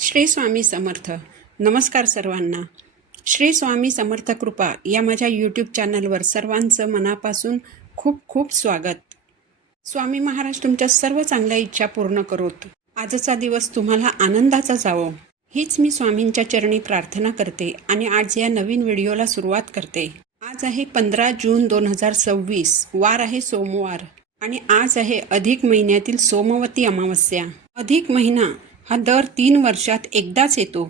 श्री स्वामी समर्थ. नमस्कार सर्वांना. श्री स्वामी समर्थ कृपा या माझ्या यूट्यूब चॅनलवर सर्वांचं मनापासून खूप खूप स्वागत. स्वामी महाराज तुमच्या सर्व चांगल्या इच्छा पूर्ण करोत. आजचा दिवस तुम्हाला आनंदाचा जावो हीच मी स्वामींच्या चरणी प्रार्थना करते आणि आज या नवीन व्हिडिओला सुरुवात करते. आज आहे 15 जून 2026. वार आहे सोमवार आणि आज आहे अधिक महिन्यातील सोमवती अमावस्या. अधिक महिना हा दर 3 वर्षात एकदाच येतो.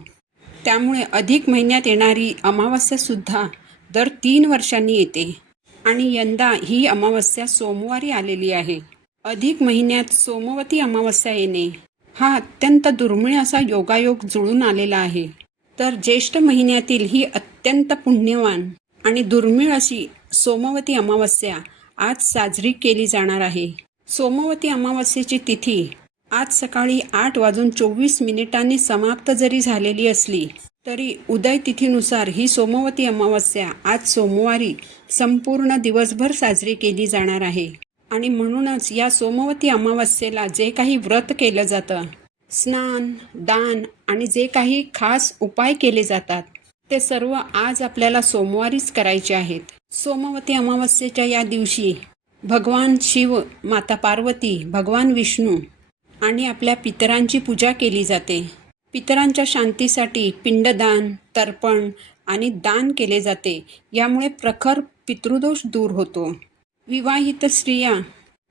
त्यामुळे अधिक महिन्यात येणारी अमावस्या सुद्धा दर 3 वर्षांनी येते आणि यंदा ही अमावस्या सोमवारी आलेली आहे. अधिक महिन्यात सोमवती अमावस्या येणे हा अत्यंत दुर्मिळ असा योगायोग जुळून आलेला आहे. तर ज्येष्ठ महिन्यातील ही अत्यंत पुण्यवान आणि दुर्मिळ अशी सोमवती अमावस्या आज साजरी केली जाणार आहे. सोमवती अमावस्येची तिथी आज सकाळी 8:24 समाप्त जरी झालेली असली तरी उदय तिथीनुसार ही सोमवती अमावस्या आज सोमवारी संपूर्ण दिवसभर साजरी केली जाणार आहे. आणि म्हणूनच या सोमवती अमावस्येला जे काही व्रत केलं जातं, स्नान, दान आणि जे काही खास उपाय केले जातात ते सर्व आज आपल्याला सोमवारीच करायचे आहेत. सोमवती अमावस्येच्या या दिवशी भगवान शिव, माता पार्वती, भगवान विष्णू आणि आपल्या पितरांची पूजा केली जाते. पितरांच्या शांतीसाठी पिंडदान, तर्पण आणि दान केले जाते. यामुळे प्रखर पितृदोष दूर होतो. विवाहित स्त्रिया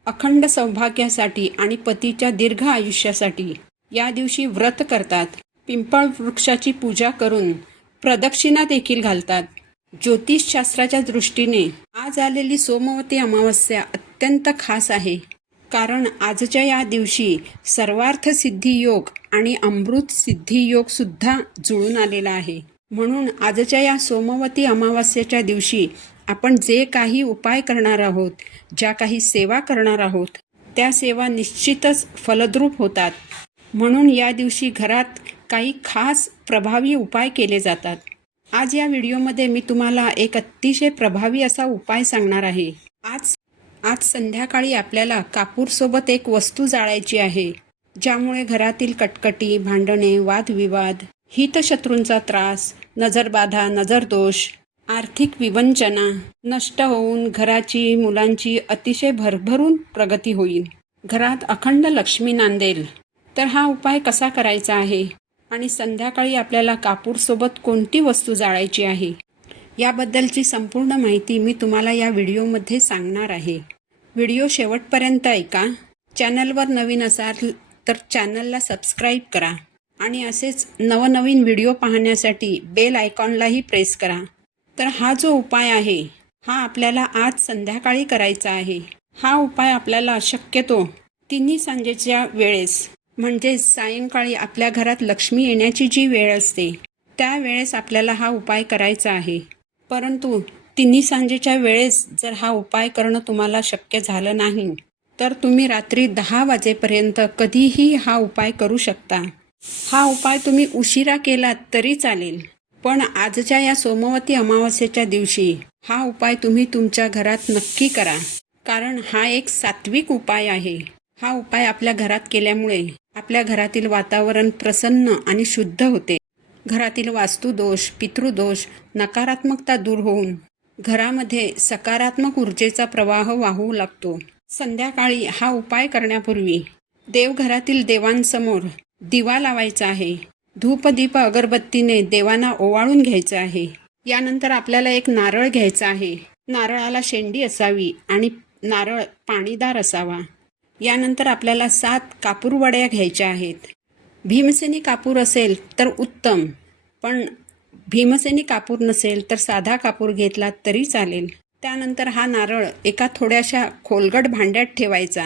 अखंड सौभाग्यासाठी आणि पतीच्या दीर्घ आयुष्यासाठी या दिवशी व्रत करतात. पिंपळ वृक्षाची पूजा करून प्रदक्षिणा देखील घालतात. ज्योतिषशास्त्राच्या दृष्टीने आज आलेली सोमवती अमावस्या अत्यंत खास आहे. कारण आजच्या या दिवशी सर्वार्थ सिद्धी योग आणि अमृत सिद्धी योग सुद्धा जुळून आलेला आहे. म्हणून आजच्या या सोमवती अमावस्येच्या दिवशी आपण जे काही उपाय करणार आहोत, ज्या काही सेवा करणार आहोत, त्या सेवा निश्चितच फलद्रूप होतात. म्हणून या दिवशी घरात काही खास प्रभावी उपाय केले जातात. आज या व्हिडिओमध्ये मी तुम्हाला एक अतिशय प्रभावी असा उपाय सांगणार आहे. आज संध्याकाळी आपल्याला कापूरसोबत एक वस्तू जाळायची आहे, ज्यामुळे घरातील कटकटी, भांडणे, वादविवाद, हितशत्रूंचा त्रास, नजरबाधा, नजरदोष, आर्थिक विवंचना नष्ट होऊन घराची, मुलांची अतिशय भरभरून प्रगती होईल. घरात अखंड लक्ष्मी नांदेल. तर हा उपाय कसा करायचा आहे आणि संध्याकाळी आपल्याला कापूरसोबत कोणती वस्तू जाळायची आहे याबद्दलची संपूर्ण माहिती मी तुम्हाला या व्हिडिओमध्ये सांगणार आहे. व्हिडिओ शेवटपर्यंत ऐका. चॅनलवर नवीन असाल तर चॅनलला सबस्क्राईब करा आणि असेच नवनवीन व्हिडिओ पाहण्यासाठी बेल आयकॉनलाही प्रेस करा. तर हा जो उपाय आहे हा आपल्याला आज संध्याकाळी करायचा आहे. हा उपाय आपल्याला शक्यतो तिन्ही सांजेच्या वेळेस म्हणजे सायंकाळी आपल्या घरात लक्ष्मी येण्याची जी वेळ असते त्या वेळेस आपल्याला हा उपाय करायचा आहे. परंतु तिन्ही सांजेच्या वेळेस जर हा उपाय करणं तुम्हाला शक्य झालं नाही तर तुम्ही रात्री 10 वाजेपर्यंत कधीही हा उपाय करू शकता. हा उपाय तुम्ही उशिरा केलात तरी चालेल, पण आजच्या या सोमवती अमावस्येच्या दिवशी हा उपाय तुम्ही तुमच्या घरात नक्की करा. कारण हा एक सात्विक उपाय आहे. हा उपाय आपल्या घरात केल्यामुळे आपल्या घरातील वातावरण प्रसन्न आणि शुद्ध होते. घरातील वास्तुदोष, पितृदोष, नकारात्मकता दूर होऊन घरामध्ये सकारात्मक ऊर्जेचा प्रवाह वाहू लागतो. संध्याकाळी हा उपाय करण्यापूर्वी देवघरातील देवांसमोर दिवा लावायचा आहे. धूपदीप अगरबत्तीने देवांना ओवाळून घ्यायचं आहे. यानंतर आपल्याला एक नारळ घ्यायचा आहे. नारळाला शेंडी असावी आणि नारळ पाणीदार असावा. यानंतर आपल्याला 7 कापूरवड्या घ्यायच्या आहेत. भीमसेनी कापूर असेल तर उत्तम, पण भीमसेनी कापूर नसेल तर साधा कापूर घेतला तरी चालेल. त्यानंतर हा नारळ एका थोड्याशा खोलगट भांड्यात ठेवायचा.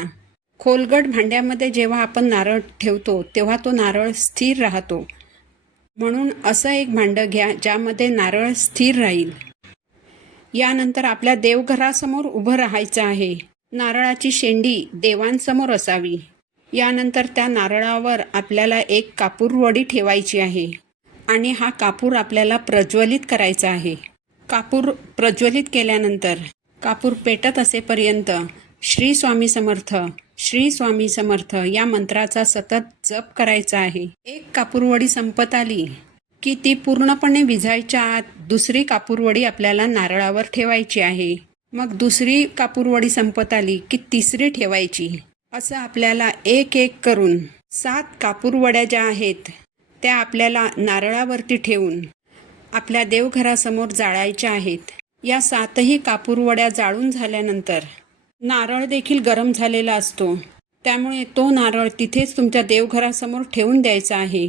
खोलगट भांड्यामध्ये जेव्हा आपण नारळ ठेवतो तेव्हा तो नारळ स्थिर राहतो. म्हणून असं एक भांडं घ्या ज्यामध्ये नारळ स्थिर राहील. यानंतर आपल्या देवघरासमोर उभं राहायचं आहे. नारळाची शेंडी देवांसमोर असावी. यानंतर त्या नारळावर आपल्याला एक कापूरवडी ठेवायची आहे आणि हा कापूर आपल्याला प्रज्वलित करायचा आहे. कापूर प्रज्वलित केल्यानंतर कापूर पेटत असेपर्यंत श्री स्वामी समर्थ, श्री स्वामी समर्थ या मंत्राचा सतत जप करायचा आहे. एक कापूरवडी संपत आली की ती पूर्णपणे विझायच्या आत दुसरी कापूरवडी आपल्याला नारळावर ठेवायची आहे. मग दुसरी कापूरवडी संपत आली की तिसरी ठेवायची. असं आपल्याला एक एक करून 7 कापूरवड्या ज्या आहेत त्या आपल्याला नारळावरती ठेवून आपल्या देवघरासमोर जाळायच्या आहेत. या 7ही कापूरवड्या जाळून झाल्यानंतर नारळ देखील गरम झालेला असतो, त्यामुळे तो नारळ तिथेच तुमच्या देवघरासमोर ठेवून द्यायचा आहे.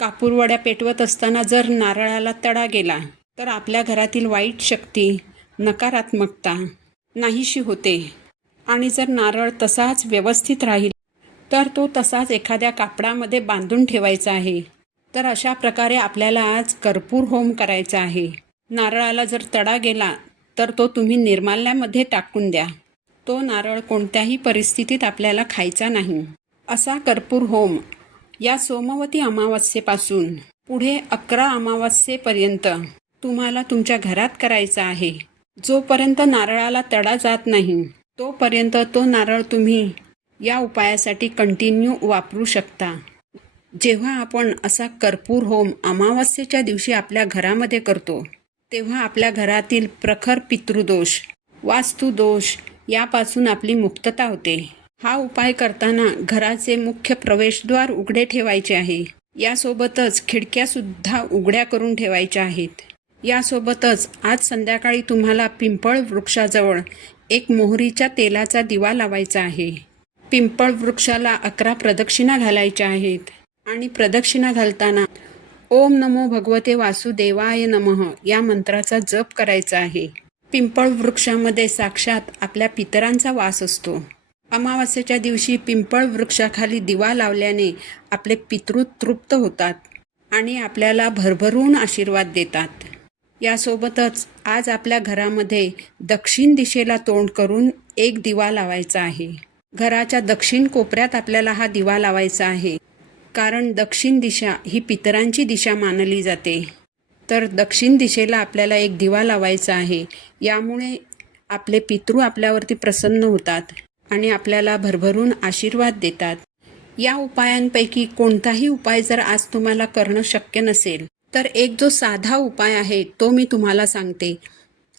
कापूरवड्या पेटवत असताना जर नारळाला तडा गेला तर आपल्या घरातील वाईट शक्ती, नकारात्मकता नाहीशी होते आणि जर नारळ तसाच व्यवस्थित राहील तर तो तसाच एखाद्या कापडामध्ये बांधून ठेवायचा आहे. तर अशा प्रकारे आपल्याला आज कर्पूर होम करायचा आहे. नारळाला जर तडा गेला तर तो तुम्ही निर्माल्यामध्ये टाकून द्या. तो नारळ कोणत्याही परिस्थितीत आपल्याला खायचा नाही. असा कर्पूर होम या सोमवती अमावस्येपासून पुढे 11 अमावस्येपर्यंत तुम्हाला तुमच्या घरात करायचा आहे. जोपर्यंत नारळाला तडा जात नाही तोपर्यंत तो नारळ तुम्ही या उपायासाठी कंटिन्यू वापरू शकता. जेव्हा आपण असा कर्पूर होम अमावस्येच्या दिवशी आपल्या घरामध्ये करतो तेव्हा आपल्या घरातील प्रखर पितृदोष, वास्तुदोष यापासून आपली मुक्तता होते. हा उपाय करताना घराचे मुख्य प्रवेशद्वार उघडे ठेवायचे आहे. यासोबतच खिडक्यासुद्धा उघड्या करून ठेवायच्या आहेत. यासोबतच आज संध्याकाळी तुम्हाला पिंपळ वृक्षाजवळ एक मोहरीच्या तेलाचा दिवा लावायचा आहे. पिंपळ वृक्षाला 11 प्रदक्षिणा घालायच्या आहेत आणि प्रदक्षिणा घालताना ओम नमो भगवते वासुदेवाय नमः या मंत्राचा जप करायचा आहे. पिंपळ वृक्षामध्ये साक्षात आपल्या पितरांचा वास असतो. अमावास्येच्या दिवशी पिंपळ वृक्षाखाली दिवा लावल्याने आपले पितृ तृप्त होतात आणि आपल्याला भरभरून आशीर्वाद देतात. यासोबतच आज आपल्या घरामध्ये दक्षिण दिशेला तोंड करून एक दिवा लावायचा आहे. घराच्या दक्षिण कोपऱ्यात आपल्याला हा दिवा लावायचा आहे, कारण दक्षिण दिशा ही पितरांची दिशा मानली जाते. तर दक्षिण दिशेला आपल्याला एक दिवा लावायचा आहे. यामुळे आपले पितृ आपल्यावरती प्रसन्न होतात आणि आपल्याला भरभरून आशीर्वाद देतात. या उपायांपैकी कोणताही उपाय जर आज तुम्हाला करणं शक्य नसेल तर एक जो साधा उपाय आहे तो मी तुम्हाला सांगते.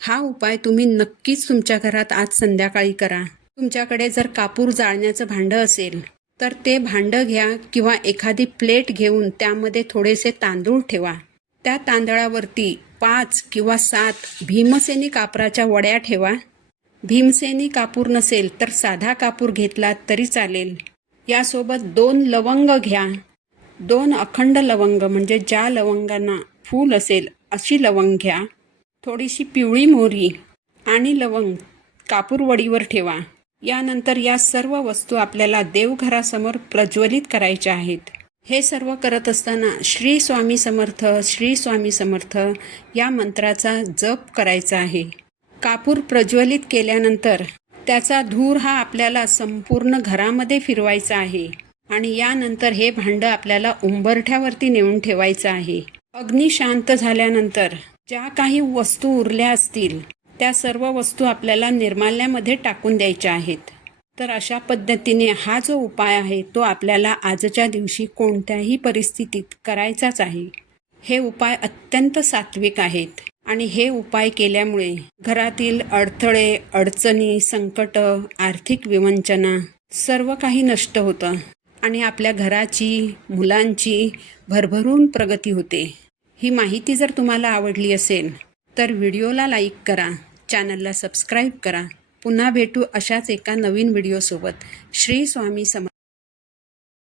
हा उपाय तुम्ही नक्कीच तुमच्या घरात आज संध्याकाळी करा. तुमच्याकडे जर कापूर जाळण्याचं भांडं असेल तर ते भांडं घ्या किंवा एखादी प्लेट घेऊन त्यामध्ये थोडेसे तांदूळ ठेवा. त्या तांदळावरती 5 किंवा 7 भीमसेनी कापराच्या वड्या ठेवा. भीमसेनी कापूर नसेल तर साधा कापूर घेतला तरी चालेल. यासोबत 2 लवंग घ्या. 2 अखंड लवंग म्हणजे ज्या लवंगांना फूल असेल अशी लवंग घ्या. थोडीशी पिवळी मोहरी आणि लवंग कापूरवडीवर ठेवा. यानंतर या सर्व वस्तू आपल्याला देवघरासमोर प्रज्वलित करायच्या आहेत. हे सर्व करत असताना श्री स्वामी समर्थ, श्री स्वामी समर्थ या मंत्राचा जप करायचा आहे. कापूर प्रज्वलित केल्यानंतर त्याचा धूर हा आपल्याला संपूर्ण घरामध्ये फिरवायचा आहे आणि यानंतर हे भांडं आपल्याला उंबरठ्यावरती नेऊन ठेवायचं आहे. अग्नी शांत झाल्यानंतर ज्या काही वस्तू उरल्या असतील त्या सर्व वस्तू आपल्याला निर्माल्यामध्ये टाकून द्यायच्या आहेत. तर अशा पद्धतीने हा जो उपाय आहे तो आपल्याला आजच्या दिवशी कोणत्याही परिस्थितीत करायचाच आहे. हे उपाय अत्यंत सात्विक आहेत आणि हे उपाय केल्यामुळे घरातील अडथळे, अडचणी, संकट, आर्थिक विवंचना सर्व काही नष्ट होतं आणि आपल्या घराची, मुलांची भरभरून प्रगती होते. ही माहिती जर तुम्हाला आवडली असेल तर व्हिडिओला लाईक करा, चॅनलला सबस्क्राईब करा. पुन्हा भेटू अशाच एका नवीन व्हिडिओसोबत. श्री स्वामी समर्थ.